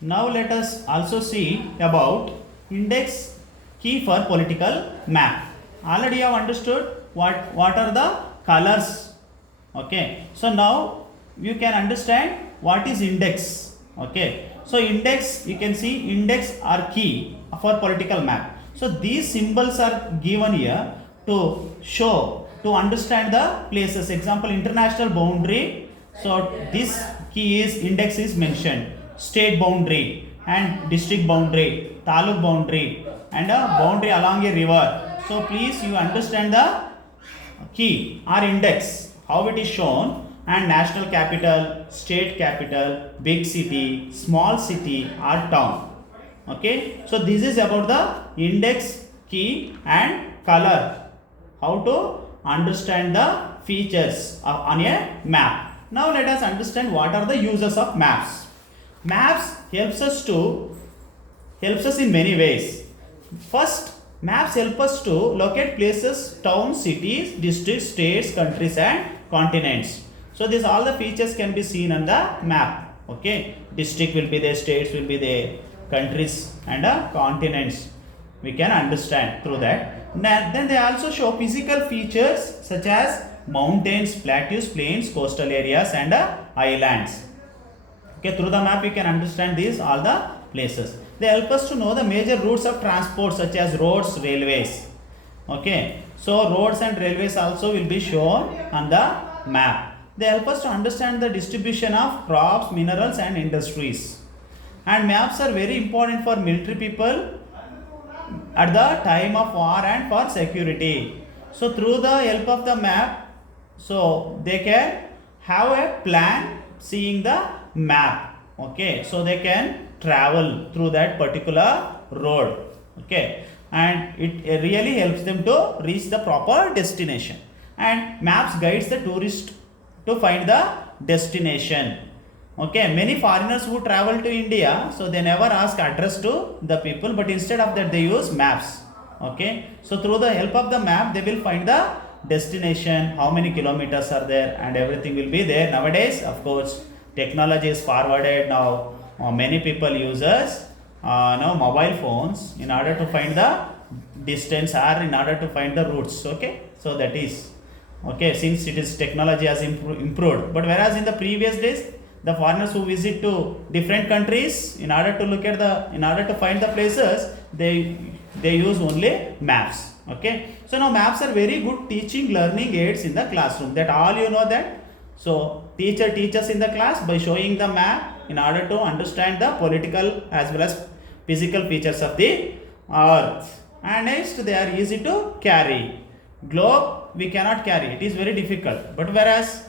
Now let us also see about index key for political map. Already you have understood what are the colors. Okay. So now you can understand what is index. Okay. So index, you can see index are key for political map. So these symbols are given here to show, to understand the places. Example, international boundary. So this key is index is mentioned. State boundary and district boundary, taluk boundary, and a boundary along a river. So please you understand the key or index, how it is shown, and national capital, state capital, big city, small city or town. Okay, so this is about the index key and color, how to understand the features on a map. Now let us understand what are the uses of maps. Maps helps us in many ways. First, maps help us to locate places, towns, cities, districts, states, countries and continents. So these all the features can be seen on the map. Okay, district will be there, states will be there, countries and continents we can understand through that. Then they also show physical features such as mountains, plateaus, plains, coastal areas and islands. Okay, through the map we can understand these all the places. They help us to know the major routes of transport such as roads, railways. Okay, so roads and railways also will be shown on the map. They help us to understand the distribution of crops, minerals and industries. And maps are very important for military people at the time of war and for security. So through the help of the map, so they can have a plan seeing the map. Okay, so they can travel through that particular road. Okay, and it really helps them to reach the proper destination. And maps guides the tourist to find the destination. Okay, many foreigners who travel to India, so they never ask address to the people, but instead of that they use maps. Okay, so through the help of the map they will find the destination, how many kilometers are there, and everything will be there. Nowadays, of course, technology is forwarded now. Many people uses now mobile phones in order to find the distance or in order to find the routes. Okay, so that is okay, since it is technology has improved. But whereas in the previous days, the foreigners who visit to different countries, in order to look at the, in order to find the places, they use only maps. Okay, so now maps are very good teaching learning aids in the classroom, that all you know that. So teacher teaches in the class by showing the map in order to understand the political as well as physical features of the earth. And next, they are easy to carry. Globe we cannot carry, it is very difficult. But whereas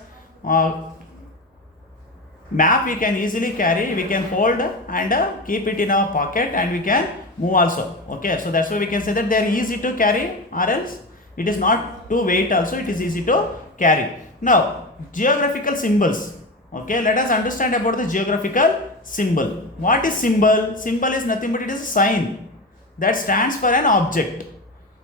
map we can easily carry, we can hold and keep it in our pocket, and we can move also. Okay, so that's why we can say that they are easy to carry, or else it is not too weight also, it is easy to carry. Now geographical symbols. Okay, let us understand about the geographical symbol. What is symbol? Symbol is nothing but it is a sign that stands for an object.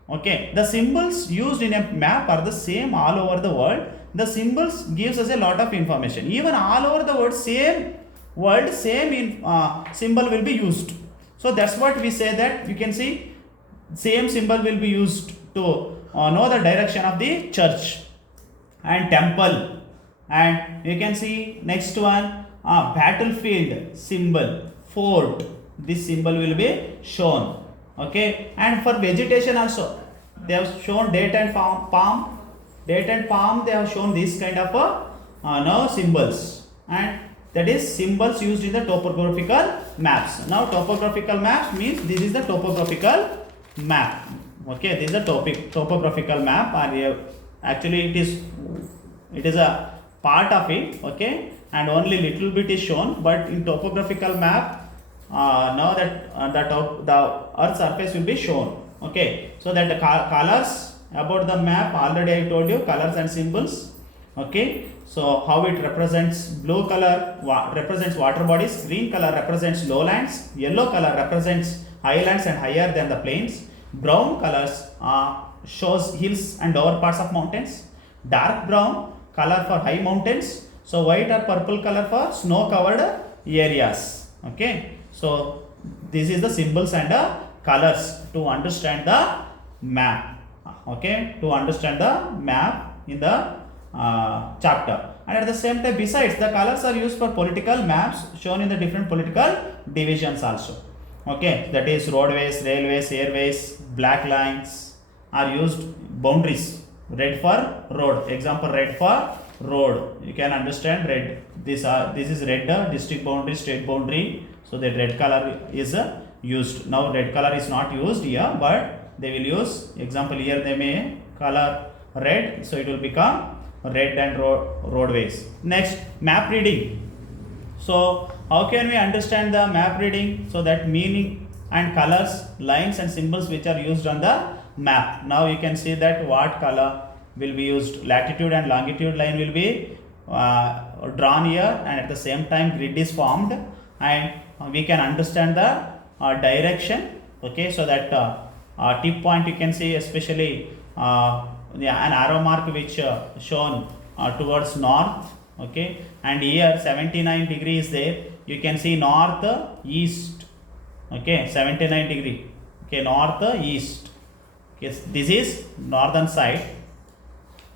Okay, the symbols used in a map are the same all over the world. The symbols gives us a lot of information. Even all over the world, same symbol will be used. So that's what we say, that you can see same symbol will be used to know the direction of the church and temple. And you can see next one, battlefield symbol, fort, this symbol will be shown. Okay, and for vegetation also they have shown date and palm, date and palm, they have shown this kind of now symbols, and that is symbols used in the topographical maps. Now topographical maps means this is the topographical map. Okay, this is the topographical map, or actually it is a part of it. Okay, and only little bit is shown, but in topographical map now that the earth surface will be shown. Okay, so that the colors about the map already I told you, colors and symbols. Okay, so how it represents: blue color represents water bodies, green color represents lowlands, yellow color represents highlands and higher than the plains, brown colors shows hills and lower parts of mountains, dark brown color for high mountains, so white or purple color for snow covered areas. Okay, so this is the symbols and the colors to understand the map. Okay, to understand the map in the chapter. And at the same time, besides, the colors are used for political maps shown in the different political divisions also. Okay, that is roadways, railways, airways, black lines are used, boundaries. Red for road, example red for road, you can understand red. This is red, district boundary, state boundary, so the red color is used. Now red color is not used here, but they will use, example here they may color red, so it will become red and roadways. Next, map reading. So how can we understand the map reading? So that meaning and colors, lines and symbols which are used on the map. Now you can see that what color will be used. Latitude and longitude line will be drawn here, and at the same time grid is formed, and we can understand the direction. Okay, so that tip point you can see, especially an arrow mark which shown towards north. Okay, and here 79 degrees there, you can see north east. Okay, 79 degree. Okay, north east. Okay, this is northern side.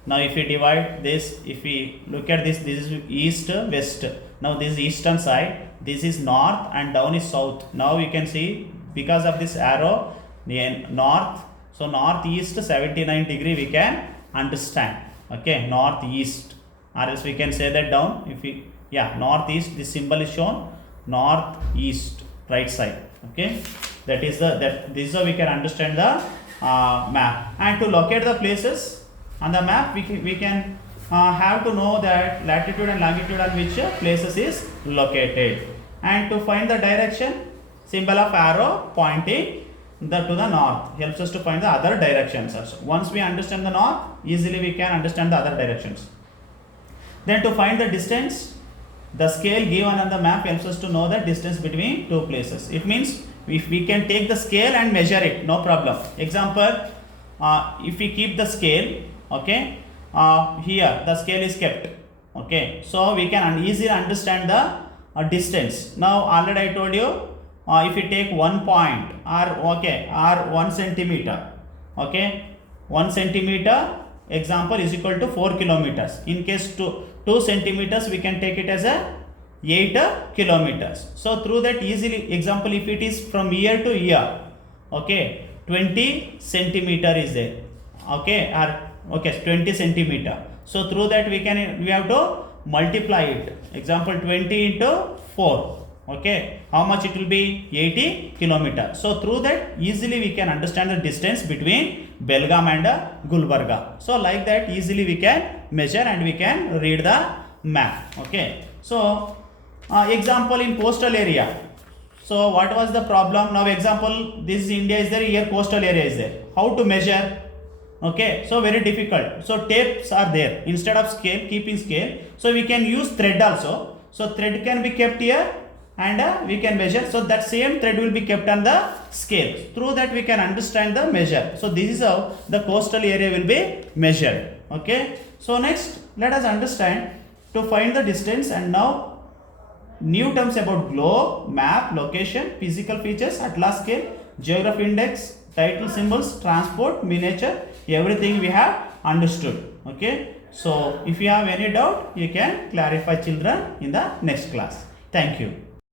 Now if we divide this, if we look at this is east west. Now this is eastern side, this is north, and down is south. Now you can see, because of this arrow, the north, so northeast 79 degree we can understand. Okay, northeast, or else we can say that down. If we, yeah, northeast, this symbol is shown northeast, right side. Okay, that is this is how we can understand the map. And to locate the places on the map, we can have to know that latitude and longitude on which places is located. And to find the direction, symbol of arrow pointing to the north helps us to find the other directions also. Once we understand the north, easily we can understand the other directions. Then to find the distance, the scale given on the map helps us to know the distance between two places. It means if we can take the scale and measure it, no problem. Example, if we keep the scale, okay, here the scale is kept. Okay, so we can easily understand the distance. Now already I told you, if you take 1 point or 1 centimeter, okay, 1 centimeter example is equal to 4 kilometers. In case 2 centimeters, we can take it as a 8 kilometers. So through that easily, example, if it is from year to year, okay, 20 centimeter is there, okay, or okay, 20 centimeter. So through that we have to multiply it. Example, 20 into 4. Okay, how much it will be? 80 kilometer. So through that easily we can understand the distance between Belgaum and Gulbarga. So like that easily we can measure and we can read the map. Okay, so example in coastal area. So what was the problem? Now example, this is India is there, here coastal area is there. How to measure? Okay, so very difficult. So tapes are there. Instead of scale, keeping scale, so we can use thread also. So thread can be kept here, and we can measure. So that same thread will be kept on the scale. Through that we can understand the measure. So this is how the coastal area will be measured. Okay, so next let us understand to find the distance, and now new terms about globe, map, location, physical features, atlas scale, geography index, title symbols, transport, miniature, everything we have understood. Okay, so if you have any doubt, you can clarify, children, in the next class. Thank you.